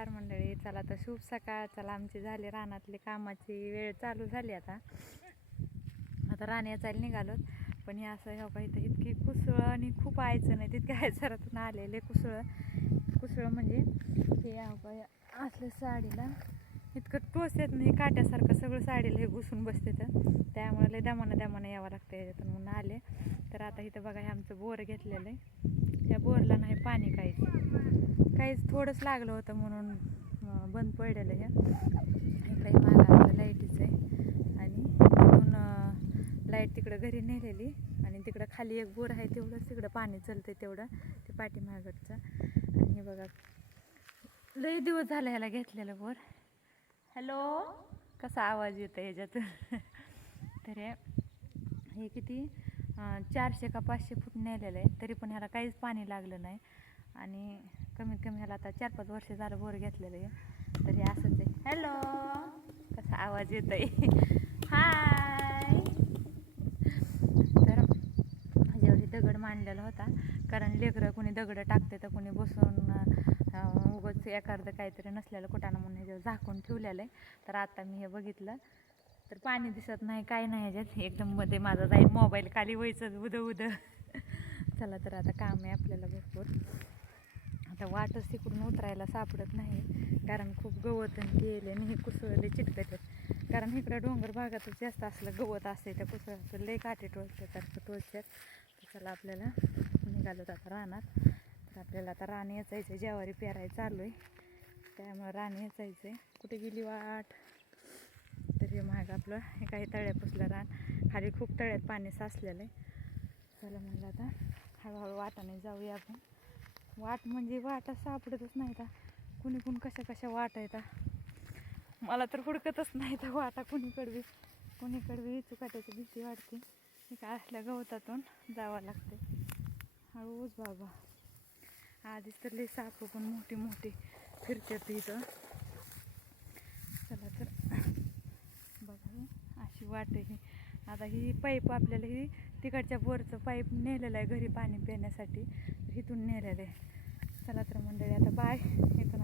नमस्कार मंडळी चला तर शुभ सकाळ. चला आमची झाली रानातली कामाची वेळ चालू झाली आता. आता राण्या चाल निघालोत पण हे असं ह्या काही तर इतकी कुसळं आणि खूप आयचं नाही तितके आयचरातून आलेले कुसळं. कुसळं म्हणजे हे ह्या असलं साडीला इतकं टोस येत नाही काट्यासारखं सगळं साडीला हे घुसून बसते तर त्यामुळे लय दमानं दमानं यावं लागतं याच्यातून म्हणून आले. तर आता इथं बघा हे आमचं बोर घेतलेलं आहे. त्या बोरला नाही पाणी काहीच. काहीच थोडंच लागलं होतं म्हणून बंद पडलेलं हे. इकडे मागं आपलं लाईटीचं आहे. आणि तिथून लाइट तिकडं घरी नेलेली. आणि तिकडं खाली एक बोर आहे तेवढंच तिकडं पाणी चलतंय तेवढं ते पाठीमागडचं आणि हे बघा लई दिवस झाला ह्याला घेतलेलं बोर. हॅलो? कसा आवाज येतो ह्याच्यातून? तर हे हे किती? चारशे का पाचशे फूट नेलेलं आहे तरी पण ह्याला काहीच पाणी लागलं नाही. आणि कमीत कमी ह्याला आता चार पाच वर्ष झालं बोर घेतलेलं आहे. तरी असंच आहे. हॅलो कसा आवाज येत आहे हाय तर ह्याच्यावर दगड मांडलेला होता कारण लेकरं कोणी दगडं टाकते तर कोणी बसून उगच एखादं काहीतरी नसलेलं कुठानं म्हणून ह्याच्यावर झाकून ठेवलेलं आहे. तर आता मी हे बघितलं. तर पाणी दिसत नाही काय नाही ह्याच्यात एकदम मध्ये माझा जाईल मोबाईल खाली व्हायचं उद उद चला तर आता काम आहे आपल्याला भरपूर. आता वाटच तिकडून उतरायला सापडत नाही कारण खूप गवत आणि गेले आणि हे कुसळले चिटकत. कारण इकडं डोंगर भागातच जास्त असलं गवत असते त्या कुसळाचं लय काटे टोचल्यासारखं टोचतात. तर चला आपल्याला निघालो आता रानात. तर आपल्याला आता रान याचायचं जेवारी पेरायला चालू आहे. त्यामुळं रान याचायचं आहे कुठे गेली वाट? तर हे महाग आपलं हे काही तळ्या पुसलं रान. खाली खूप तळ्यात पाणी साचलेलं आहे. चला म्हणलं आता हळूहळू वाटाने जाऊया आपण. वाट म्हणजे वाटा सापडतच नाही का कुणी कुणी कशा कशा वाट येतात मला तर हुडकतच नाही तर वाटा कुणीकडवी. कुणीकडवी कुणीकडे चुकाट्याची भीती वाटते. काय असल्या गवतातून जावं लागते. हळूच बाबा. आधीच तर लई साप पण मोठी मोठी फिरते इथं चला तर बघा हे अशी वाट आहे ही. आता ही पाईप आपल्याला ही तिकडच्या बोरचं पाईप नेलेलं आहे घरी पाणी पिण्यासाठी. इथून नेलेलं आहे. चला तर मंडळी आता बाय. इथून